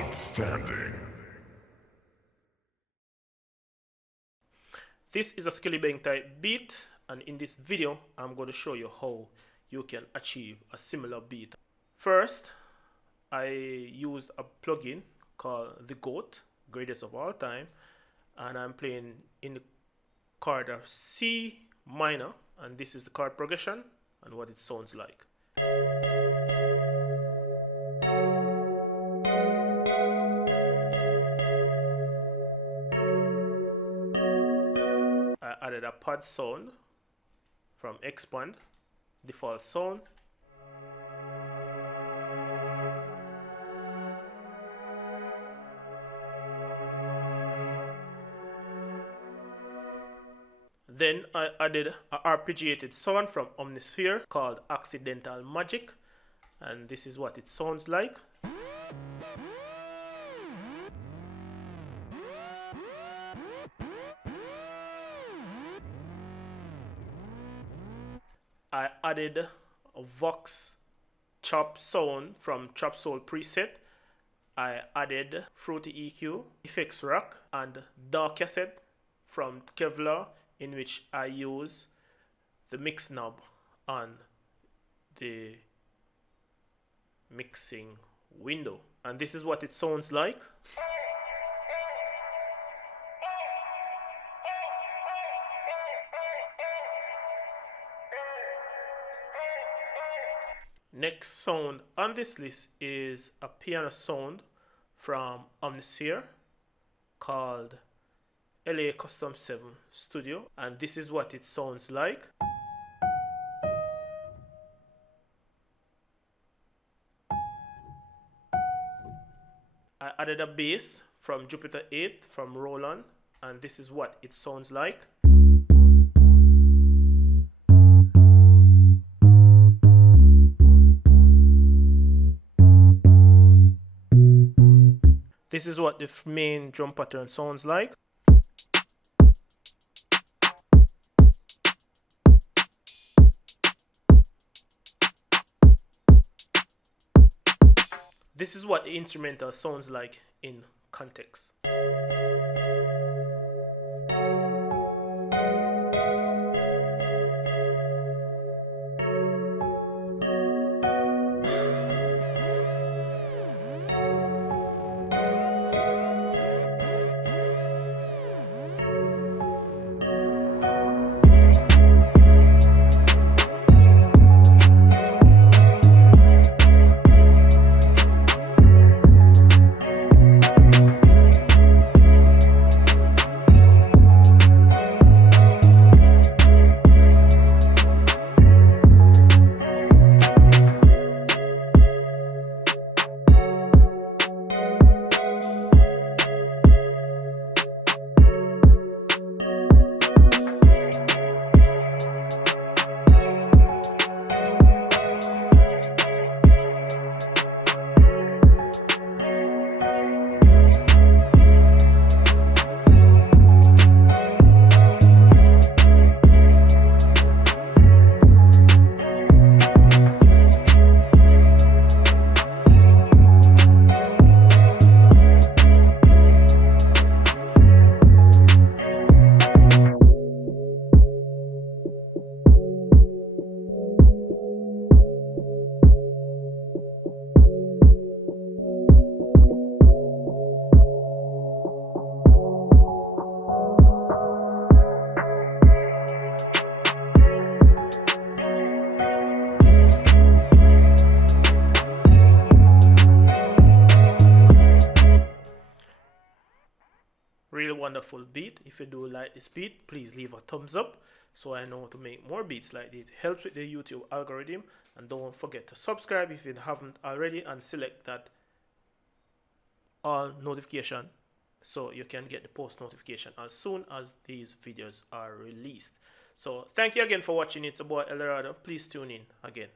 Outstanding. This is a Skillibeng type beat, and in this video I'm going to show you how you can achieve a similar beat. First, I used a plugin called The GOAT, greatest of all time, and I'm playing in the chord of C minor, and this is the chord progression and what it sounds like. I added a pad sound from Expand, default sound. Then I added an arpeggiated sound from Omnisphere called Accidental Magic, and this is what it sounds like. I added a Vox chop sound from Trap Soul preset. I added Fruity EQ, Effects Rock, and Dark Cassette from Kevlar, in which I use the mix knob on the mixing window. And this is what it sounds like. Next sound on this list is a piano sound from Omnisphere called LA Custom 7 Studio, and this is what it sounds like. I added a bass from Jupiter 8 from Roland, and this is what it sounds like. This is what the main drum pattern sounds like. This is what the instrumental sounds like in context. Really wonderful beat. If you do like this beat, please leave a thumbs up so I know to make more beats like this. It helps with the YouTube algorithm, and don't forget to subscribe if you haven't already, and select that all notification so you can get the post notification as soon as these videos are released. So thank you again for watching. It's your boy Eldorado. Please tune in again.